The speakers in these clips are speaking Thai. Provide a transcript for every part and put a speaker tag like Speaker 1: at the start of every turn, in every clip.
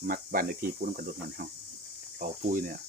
Speaker 1: มักบ้านเลขที่ปูน้ำกระโดดมันเฮาเอาปุยเนี่ย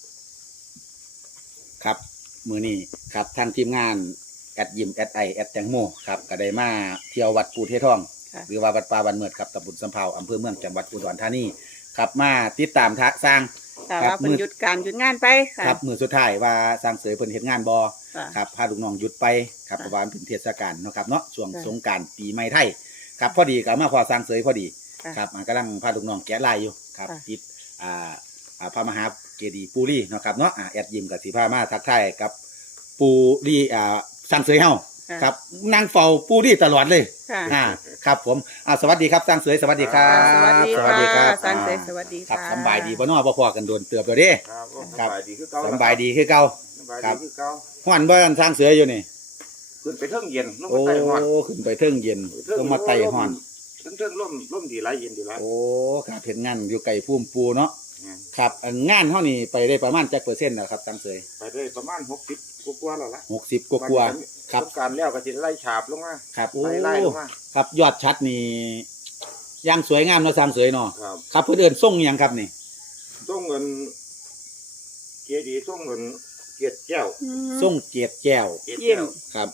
Speaker 1: ครับมือนี้ครับทางทีมงานแอดยิมแอดไอแอดแตงโมครับก็ได้มาเที่ยววัดปูเททองหรือว่าวัดป่าวันเมิดครับตำบลสำเภาอำเภอเมืองจังหวัดอุดรธานีครับมาติดตามสร้าง
Speaker 2: ครับเพิ่นหยุดการหยุดงานไป
Speaker 1: ครับมือสุดท้ายว่าสร้างเสยเพิ่นเฮ็ดงานบ่ครับพาลูกน้องหยุดไปครับเพราะว่าเป็นเทศกาลเนาะครับเนาะช่วงสงกรานต์ปีใหม่ไทยครับพอดีก็มาพอสร้างเสยพอดีครับมันกำลังพาลูกน้องแกะลายอยู่ครับติดพระมหาเจดีย์ปูรีเนาะครับเนาะแอดยิมกับสีผ้ามาทักทายกับปูรีสร้างเสยเฮาครับนั่งเฝ้าปูรีตลอดเลยครับผมสวัสดีครับสร้างเสยสวัสดีครับ
Speaker 2: สวัสดีครับสร้างเสยสวัสดี
Speaker 1: ครับสบายดีบ่เนาะบ่พอกันโดนเติบแล้วเด้
Speaker 3: ครับสบายดีคือเก่า
Speaker 1: สบายดีคือเก่าครับฮ้อนบ่กันสร้างเสยอยู่นี่
Speaker 3: ขึ้นไปเทิงเย็นลง
Speaker 1: มา
Speaker 3: ไต่ฮ้อน
Speaker 1: ขึ้นไปเทิงเย็นลงมาไต่ฮ้อน
Speaker 3: เทิงร่มดีหลายเย็นดีหลาย
Speaker 1: โอ้ครับเฮ็ดงานอยู่ไกลภูมิปูเนาะครับงานเฮานี่ไปได้ประมาณจักเปอร์เซ็นต์แล้วครับสร้างเสย
Speaker 3: ไปได้ประมาณ60กว่าแล้วล่ะ
Speaker 1: 60กว่าครับ
Speaker 3: การแล้วก็สิไล่ฉาบลงมา
Speaker 1: ครับโอ้
Speaker 3: ลงมา
Speaker 1: ครับยอดชัดนี่ย่างสวยงามเนาะสร้างเสยเนาะครับเพิ่นเอิ้นส่งหยังครับนี่
Speaker 3: ส่งเงินเกียรติส่งเงินเกียรติแก้ว
Speaker 1: ส่งเกียรติแก้วครับ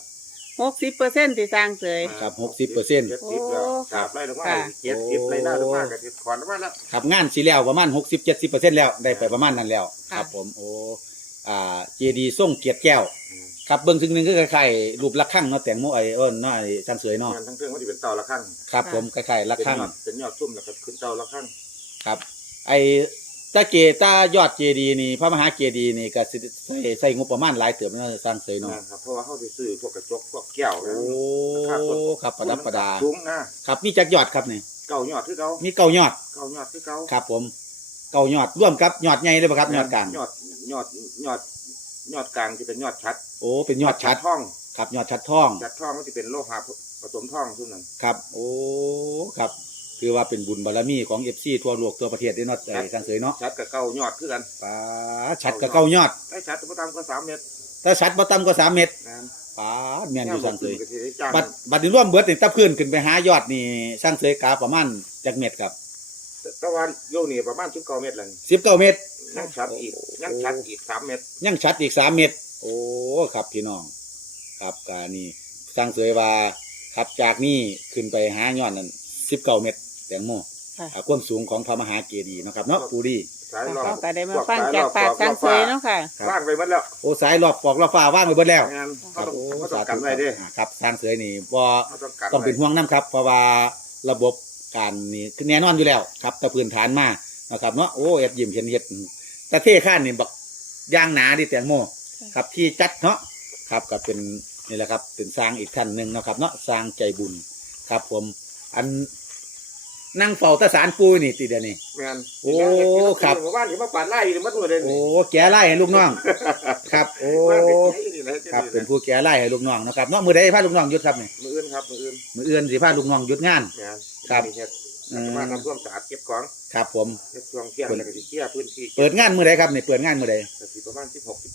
Speaker 2: 60%ที่สร้างเสย
Speaker 1: ครับ60%
Speaker 3: โอ้ฉาบไล่ลงมา70ไล่หน้าลงมาก็สิขอนลงมาแล้ว
Speaker 1: ครับงานสิแล้วประมาณ60-70%แล้วได้ไปประมาณนั้นแล้วครับผมโอ้เจดีย์ส่งเกียรติแก้วครับเบิ่งสิ่งนึงคือคล้ายๆรูประฆังเนาะแตงโมเนาะสร้างเสยเนาะ
Speaker 3: ทั้งเรื่องว่าสิเป็นเต่าระฆัง
Speaker 1: ครับผมคล้ายๆระฆัง
Speaker 3: เป็นยอดซุ่มแล้วก็ขึ้นเต่าระฆัง
Speaker 1: ครับตายอดเจดีย์นี่พระมหาเจดีย์นี่ก็ใส่งบประมาณหลายเติบเนาะสร้างเสยเนาะ
Speaker 3: ครับเพราะว่าเขาสิซื้อพวกกระจกพวกแก้ว
Speaker 1: โอ้ครับประดับประดา
Speaker 3: สูงนะครับ
Speaker 1: มีจักยอดครับนี่
Speaker 3: 9ยอดคือเก่า
Speaker 1: มี9ยอด
Speaker 3: คือเก่า
Speaker 1: ครับผม9ยอดร่วมกับยอดใหญ่เลยบ่ครับยอดกลาง
Speaker 3: ยอดกลางที่เป็นยอดชัด
Speaker 1: โอ้เป็นยอดชัด
Speaker 3: ทอง
Speaker 1: ครับยอดชัดทอง
Speaker 3: มันจะเป็นโลหะผสมทองทุกนั้น
Speaker 1: ครับโอ้ครับคือว่าเป็นบุญบารมีของ FC ทั่วโลกทั่วประเทศได้เนาะสร้างเสยเนาะ
Speaker 3: ชัดกับ9ยอดคือกัน
Speaker 1: ชัดกับ9ยอด
Speaker 3: ได้ชัดบ่ต่ำกว่า3เมตร
Speaker 1: ถ้าชัดบ่ต่ำกว่า3เมตรแม่นอยู่สร้างเสยบัดนี้ร่วมเบิดนี่ตะพื้นขึ้นไปหายอดนี่สร้างเสยกาประมาณจักเมตรครับ
Speaker 3: ตะวันโยนี่ประมาณ19เมตรแล้ว
Speaker 1: 19เมตร
Speaker 3: ยังชัดอีก3เมตร
Speaker 1: ยังชัดอีก3เมตรโอ้ครับพี่น้องครับกานี่สร้างเสยว่าครับจากนี้ขึ้นไปหายอดนั้น19เมตรแตงโมความสูงของพระมหาเจดีย์นะครับเนาะปูรี
Speaker 2: ก็ได้มาฟังจากปากสร้างเสยเนาะค่ะ
Speaker 3: ว่างไปหมดแล้ว
Speaker 1: โอ้สายรอบปอกรอบฟ้าว่างไปหมดแล้ว
Speaker 3: ครับโอ้สาธุ
Speaker 1: ครับสร้างเสยนี่บ่ต้องเป็นห่วงน้ำครับเพราะว่าระบบการนี่คือแน่นอนอยู่แล้วครับแต่พื้นฐานมานะครับเนาะโอ้แอบยิ้มเห็นเห็ดแต่เท่ข้านนี่บักย่างหนาดิแตงโมครับที่จัดเนาะครับก็เป็นนี่แหละครับเป็นสร้างอีกท่านหนึ่งนะครับเนาะสร้างใจบุญครับผมอันนั่งเฝ้าตะสารปูนี่ติเดียวนี่โอ้ครับ
Speaker 3: บ้านอยู่มาปาดไล่อยู่มัดมือเลย
Speaker 1: โอ้แก่ไล่ให้ลูกน้องครับโอ้ครับเป็นผู้แก่ไล่ให้ลูกน้องนะครับเนาะมือใดพาลูกน้องหยุดครับนี่
Speaker 3: มืออื่นครับมือ
Speaker 1: อื่นสิพาลูกน้องหยุดงานครับ
Speaker 3: มาทำร่วมสะอาดเก็บของ
Speaker 1: ครับผม
Speaker 3: เก็บของเที่ยงแล้วก็สิเที่ยพื้นที่
Speaker 1: เปิดงานมือใดครับนี่เปิดงานมือใด
Speaker 3: ประมาณ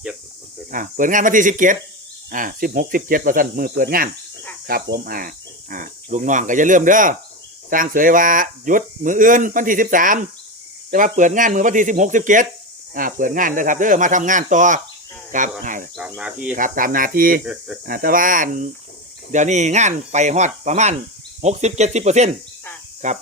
Speaker 3: 16-17
Speaker 1: เปิดงานวันที่17 16-17ว่าซั่นมือเปิดงานครับผมลูกน้องก็อย่าลืมเด้อสร้างเสยว่าหยุดมืออื่นวันที่13แต่ว่าเปิดงานมือวันที่16-17เปิดงานนะครับเด้อมาทำงานต่อครับ
Speaker 3: ตามหน้าที่
Speaker 1: ครับตามหน้าที่แต่ว่าเดี๋ยวนี้งานไปฮอดประมาณ60-70%ครับ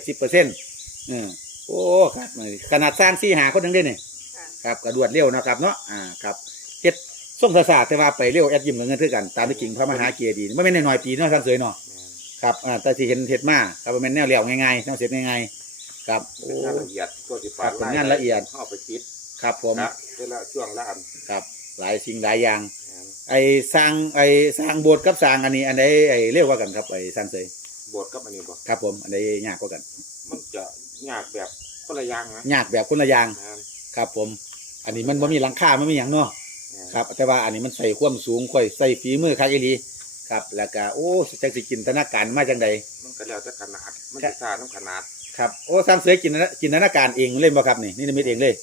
Speaker 1: 60-70%โอ้ครับขนาดสร้าง4-5คนนึงได้นี่ครับกระดวดเร็วนะครับเนาะครับเฮ็ดส่งศาสตร์แต่ว่าไปเร็วแอดยิ้มเงินเท่ากันตามที่จริงพระมหาเจดีย์ไม่แม่นน้อยปีเนาะสร้างเสยเนาะครับแต่ที่เห็นเห็ดมาครับเป็นแนวเลี้ยวง่ายๆต้องเสร็จง่ายๆครับโอ้
Speaker 3: งานละเอียดก็สิฝาก
Speaker 1: เป็นงานละเอียด
Speaker 3: เข้าไปคิด
Speaker 1: ครับผม
Speaker 3: เวลาช่วงละอัน
Speaker 1: ครับหลายสิ่งหลายอย่างสร้างโบสถ์กับสร้างอันนี้อันใดเรียกว่ากันครับสร้างเสย
Speaker 3: โบสถ์กับอันนี้บ่
Speaker 1: ครับผมอันใดยากกว่ากัน
Speaker 3: มันจะยากแบบคนละอย่างนะ
Speaker 1: ยากแบบคนละอย่างครับผมอันนี้มันบ่มีหลังคาไม่มีอย่างเนาะครับแต่ว่าอันนี้มันใส่ความสูงค่อยใส่ฝีมือคักอีหลีครับแล้วก็โอ้จักสิจินตนาการมาจังใด
Speaker 3: มันก็แล้วแต่ขนาดมันจะสร้างน้ำขนาด
Speaker 1: ครับโอ้สร้างเสือจินตนาการเองเล่นบ่ครับนี่นิมิตเองเลย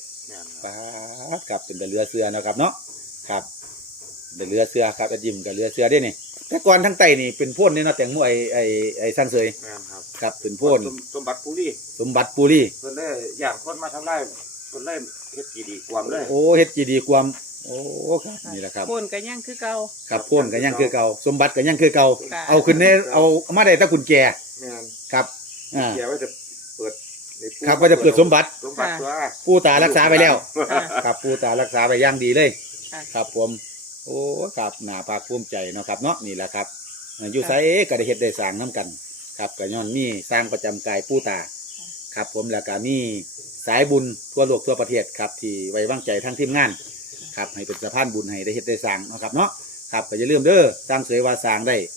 Speaker 1: ครับเป็นแต่เรือเสือนะครับเนาะครับแต่เรือเสือครับยิ้มกับเรือเสือได้นี่แต่ก่อนทั้งไตนี่เป็นโพ่นเนี่ยเนาะแตงโมไอ้สร้างเสย
Speaker 3: แม่นครับ
Speaker 1: ครับเป็นโพ่น
Speaker 3: สมบัติปุรี
Speaker 1: สมบัติปุรี
Speaker 3: เพิ่นได้อยากคนมาทำลายเพิ่นเลยเฮ็ดกี่ดีความเลย
Speaker 1: โอ้เฮ็ดจีดีความโอ้ครับนี่แหละครับ
Speaker 2: โคนก็ยังคือเก่า
Speaker 1: ครับโพ่นก็ยังคือเก่าสมบัติก็ยังคือเก่า
Speaker 2: ค่ะ
Speaker 1: เอาขึ้นในเอามาได้แตะกุญแจ
Speaker 3: แม่น
Speaker 1: ครับอ่า
Speaker 3: แกว่าจะเปิดในปู
Speaker 1: ครับว่าจะเปิดสมบัติ
Speaker 3: สมบัติตัว
Speaker 1: ปู่ตารักษาไปแล้ว
Speaker 2: ค่ะ
Speaker 1: ครับปู่ตารักษาไปอย่างดีเลย
Speaker 2: ค่ะ
Speaker 1: ครับผมโอ้ครับน่าภาคภูมิใจเนาะครับเนาะนี่แหละครับอยู่ไสก็ได้เฮ็ดได้สร้างน้กันครับก็ย้อนมีสร้างประจำกายปู่ตาครับผมแล้วก็มีสายบุญทั่วโลกทั่วประเทศครับที่ไว้วางใจทั้งทีมงานครับให้เป็นสะพานบุญให้ได้เฮ็ดได้สร้างเนาะครับเนาะครับก็อย่าลืมเด้อสร้างเสยว่าสร้างได้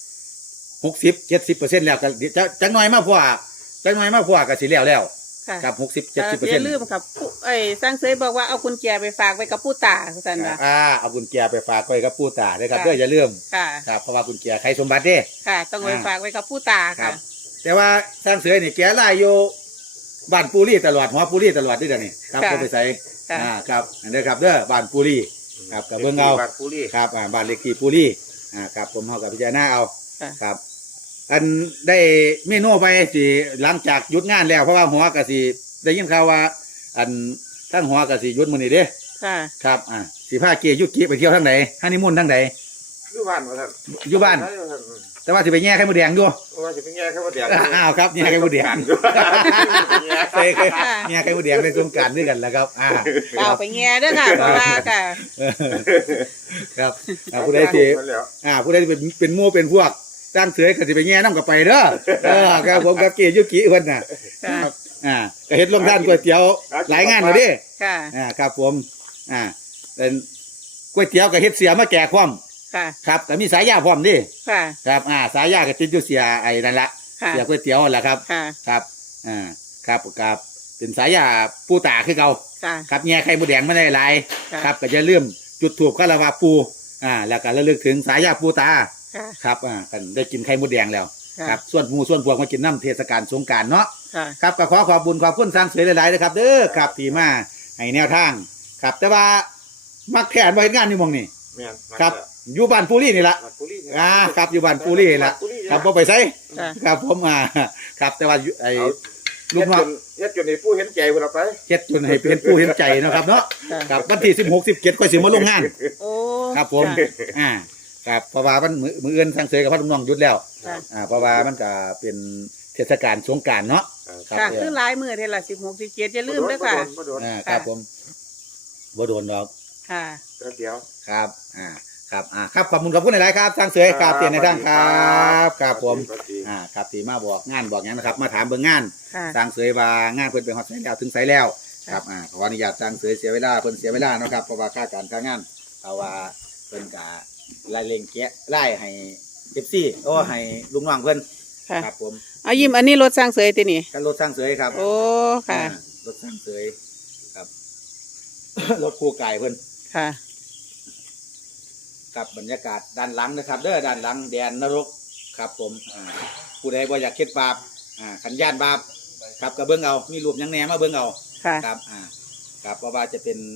Speaker 1: 60-70%แล้วก็จักหน่อยมาพอจักหน่อยมาพอก็สิแล้ว
Speaker 2: ค่ะ
Speaker 1: ครับ
Speaker 2: อย่าลืม
Speaker 1: 60-70%
Speaker 2: ครับสร้างเสยบอกว่าเอากุญแจไปฝากไว้กับผู้ตาสันว่า
Speaker 1: เอากุญแจไปฝากไว้กับปู่ตาเด้อครับ
Speaker 2: ค่ะ
Speaker 1: เด้ออย่าลืม
Speaker 2: ค่ะ
Speaker 1: ครับเพราะว่ากุญแจใครสมบัติเด้
Speaker 2: ค่ะ ต้องไปฝากไว้กับผู้ตา
Speaker 1: ครั
Speaker 2: ค่ะ
Speaker 1: บ แต่ว่าสร้างเสือนี่แกไล่อยู่บ้านปูรี่ตลอดหัวปูรี่ตลอดด้วยกันนี่ครับ
Speaker 2: ค่ะ
Speaker 1: ก็ไปใส่
Speaker 2: ค่ะ
Speaker 1: ครับอันนี้ครับเด้อบ้านปูรี่ครับกับเบิ้งเอา
Speaker 3: สมบัติปุรี
Speaker 1: ครับบ้านเลขที่ปูรี่ครับผมเอากับพิจารณาเอา
Speaker 2: ค่ะ
Speaker 1: ครับ อันได้เมนูไปสิหลังจากหยุดงานแล้วเพราะว่าหัวกะสิได้ยินข่าวว่า อันทั้งหัวกะสิหยุดมื้อนี้เด้
Speaker 2: ค่ะ
Speaker 1: ครับสิพาเกยุกิไปเที่ยวทางไหนฮันนีมูนทางไหน
Speaker 3: อยู่บ้านว่าท่าน
Speaker 1: อยู่บ้าน แต่ว่าสิไปแย่ไข่มดแดงด้วย
Speaker 3: ว่าจะเป็นแง่ครับว่าเดี๋ยว
Speaker 1: อ้าวครับแย่ไข่มดแดง ใช่ครับเนี่ยไข่มดแดงในสงกรารด้วยกันแหล้วครับ
Speaker 2: เปล่าไปแง่เด้วยค่ะเพราะว่าค่ะ
Speaker 1: ครับผู้ใดที่ผู้ใดที่เป็นหมู่เป็นพวกตั้งเสือก็สิไปแง่น้ำกับไปเด้อครับผมกับเกียยุกิเพิ่นน่ะ
Speaker 2: ค่ะ
Speaker 1: ก็เฮ็ดลงท่านก๋วยเตี๋ยวหลายงานเลยเดิ
Speaker 2: ค่ะ
Speaker 1: ครับผมเป็นก๋วยเตี๋ยวก็เฮ็ดเสียมาแก่ความ
Speaker 2: ค่ะ
Speaker 1: ครับก็มีสายยาพร้อมดิ
Speaker 2: ค่ะ
Speaker 1: ครับสายยาก็ติดอยู่เสียไอ้นั่นละ
Speaker 2: ค่ะ
Speaker 1: เสียก๋วยเตี๋ยวนั่นแหละครับ
Speaker 2: ค่ะ
Speaker 1: ครับครับกับเป็นสายยาปูตาคือเก่า
Speaker 2: ค่ะ
Speaker 1: ครับแง่ไข่มดแดงไม่ได้หลาย
Speaker 2: ค่ะ
Speaker 1: ครับก็จะเริ่าลืมจุดถูกคาราวาปูแล้วก็ระลึกถึงสายยาปูตา
Speaker 2: ค่ะ
Speaker 1: ครับกันได้กินไข่มดแดงแล้ว
Speaker 2: ค่ะ
Speaker 1: ครับส่วนหมูส่วนพวกมากินน้ำเทศกาลสงกรานต์เนาะ
Speaker 2: ค่ะ
Speaker 1: ครับก็ขอขอบคุญขอบคุณสร้างเสยหลายๆนะครับเด้อครับที่มาให้แนวทางครับแต่ว่ามักแทนมาเห็นงานนี่มองนี่
Speaker 3: แม่น
Speaker 1: ครับอยู่บ้านปูรี่นี่ละ
Speaker 3: บัตรปุรี
Speaker 1: ครับอยู่บ้านปูรี่นี่ละครับบ่ไปไส
Speaker 2: ค่ะ
Speaker 1: ครับผมครับแต่ว่าไอ้ลู
Speaker 3: ลู
Speaker 1: ก
Speaker 3: ก
Speaker 1: น้อง
Speaker 3: เฮ็ดจนในผู้เห็นใจเพิ่นเอาไป
Speaker 1: เฮ็ดจนให้เป็นผู้เห็นใจเนาะครับเนาะ
Speaker 2: ค่ะ
Speaker 1: ครับวันที่16-17ค่อยสิมาลงงาน
Speaker 2: โอ้
Speaker 1: ครับผม
Speaker 2: ค่ะ
Speaker 1: ครับเพราะว่ามันมืออื่นสร้างเสยกับพ่อลุงน้องหยุดแล้ว
Speaker 2: ค่ะ
Speaker 1: เพราะว่ามันก็เป็นเทศกาลสงกรานต์เนาะ
Speaker 2: ค่ะ คือหลายมือเท่าละ16 17อย่าลืมเด้วยค่ะ
Speaker 3: บ่โดน
Speaker 1: ครับผมบ่โดนดอก
Speaker 2: ค่ะ
Speaker 3: เดี๋ยว
Speaker 1: ครับครับครับขอบคุณหลายๆครับสร้างเสยครับเตียนในทางครับครับผมครับที่มาบอกงานบอกอย่างนะครับ มาถามเบิ่งงาน
Speaker 2: ค่ะ
Speaker 1: สร้างเสยว่างานเพิ่นไปฮอดไสแล้วถึงไสแล้วครับขออนุญาตสร้างเสยเสียเวลาเพิ่นเสียเวลาเนาะครับเพราะว่าค่าการค่างานเพราะว่าเพิ่นก็ไล่เล่งแกะไล่ให้ FC ให้ลุงน้องเพิ่น
Speaker 2: ค่ะ
Speaker 1: ครับผม
Speaker 2: เอายิ้มอันนี้รถสร้างเสยตินี่
Speaker 1: กันรถสร้างเสยครับ
Speaker 2: โอ้ ค่ะ
Speaker 1: รถสร้างเสยครับ รถคู่กายเพิ่น
Speaker 2: ค่ะ
Speaker 1: กับบรรยากาศด้านหลังนะครับเด้อด้านหลังแดนนรกครับผมผู้ใดบ่อยากเฮ็ดบาปขันย่านบาปครับก็เบิ่งเอามีรูปหยังแหน่มาเบิ่งเอา
Speaker 2: ค่ะ
Speaker 1: ครับครับเพราะว่าจะเป็น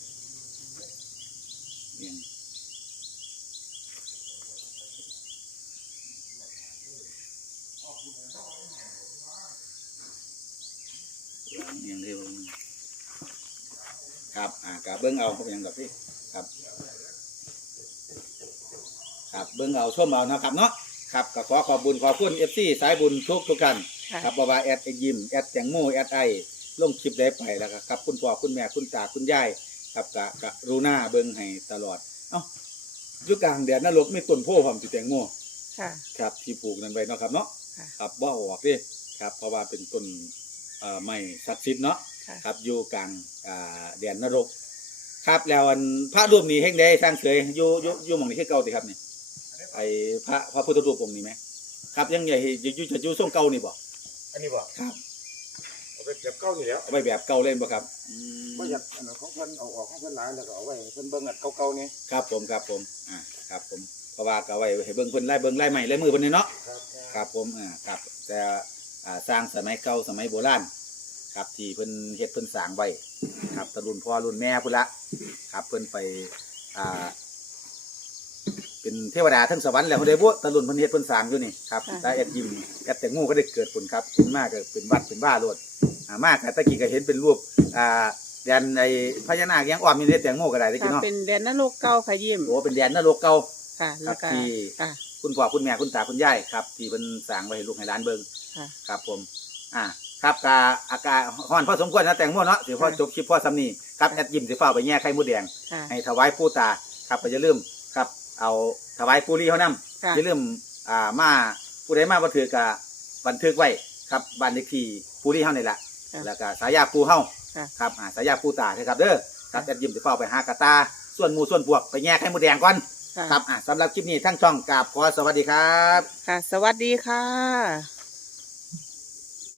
Speaker 1: อย่างเดียวครับกับเบิ่งเอาเป็นหยังกับพี่ครับครับเบิ่งเอาชมเอานะครับเนาะครับก็ขอขอบคุณขอบคุณ FC สายบุญทุกท่าน
Speaker 2: ค่ะ
Speaker 1: ครับบ่ว่าแอดไอยิมแอดแตงโมแอดไอลงคลิปได้ไปแล้วก็ครับคุณพ่อคุณแม่คุณตาคุณยายครับกะรูหน้าเบิ่งให้ตลอดเอ้าอยู่กลางแดดนรกมีต้นโพพร้อมสิแตงโม
Speaker 2: ค่ะ
Speaker 1: ครับที่ปลูกนั่นไว้เนาะครับเนาะ
Speaker 2: ค่ะ
Speaker 1: ครับบ่เอาออกเด้ครับเพราะว่าเป็นต้นไม้ศักดิ์สิทธิ์เนาะ
Speaker 2: ค่ะ
Speaker 1: ครับอยู่กลางแดนนรก ครับแล้วอันพระรูปนี้เฮงได้สร้างเสยอยู่หม่องนี้คือเก่าติครับนี่ไอ้พระพุทธรูปองค์นี้ไหมครับยังใหญ่อยู่ทรงเก่านี่บ่
Speaker 3: อันนี้บ่
Speaker 1: ครับ
Speaker 3: เอาไปเก็บเก้านี่แล้ว
Speaker 1: เอาไว้แบบเก่าเล่นบ่ครับ
Speaker 3: บ่อยากอันนั้นของเพิ่นเอาออกของเพิ่นหลายแล้วก็เอาไว้ให้เพิ่นเบิ่งอันเก่าๆนี่
Speaker 1: ครับผมครับผมเพราะว่าก็ไว้ให้เบิ่งเพิ่นไล่เบิ่งไล่ใหม่ไล่มือเพิ่นนี่เนาะครับผมครับแต่สร้างสมัยเก่าสมัยโบราณครับที่เพิ่นเฮ็ดเพิ่นสร้างไว้ครับตะรุ่นพ่อรุ่นแม่พุ่นละครับเพิ่นไปเป็นเทวดาทั้งสวรรค์แล้วคนใดบุตะลุนเพิ่นเฮ็ดเพิ่นสร้างอยู่นี่ครับตาแอดยิ้มแอดแตงโมก็ได้เกิดผลครับขึ้นมากก็เป็นวัดเป็นบ้าโลดมากตะกี้ก็เห็นเป็นรูปแดนไอ้พญานาคยังอ้อมมีเฮ็ดแตงโมก็ได้ตะกี้เนาะ
Speaker 2: เป็นแดนนรกเก่าค่ะยิ้ม
Speaker 1: โอ้เป็นแดนนรกเก่า
Speaker 2: ค่ะแล้วก็
Speaker 1: ที่คุณพ่อคุณแม่คุณตาคุณยายครับที่เพิ่นสร้างไว้ให้ลูกให้หลานเบิ่งครับผมครับกะอากาศร้อนพอสมควรนะแตงโมเนาะสิพอจบคลิปพอซ้ำนี้ครับแอดยิ้มสิฟ้าไปแย่ไข่มดแดงให้ถวายปู่ตาครับอย่าลืมครับเอาถวายปู่ลี่เฮานำอย่าลืมมาผู้ใดมาบ่ถือกะบันทึกไว้ครับบ้านเลขที่ปู่ลี่เฮานี่แหละแล้วก็สายาปู่เฮาครับสายาปู่ตาครับเด้อครับแอดยิ้มสิฟ้าไปหากระตาส่วนหมู่ส่วนพวกไปแย่ไข่มดแดงก่อนครับสำหรับคลิปนี้ทั้งช่องกราบขอสวัสดีครับ
Speaker 2: ค่ะสวัสดีค่ะ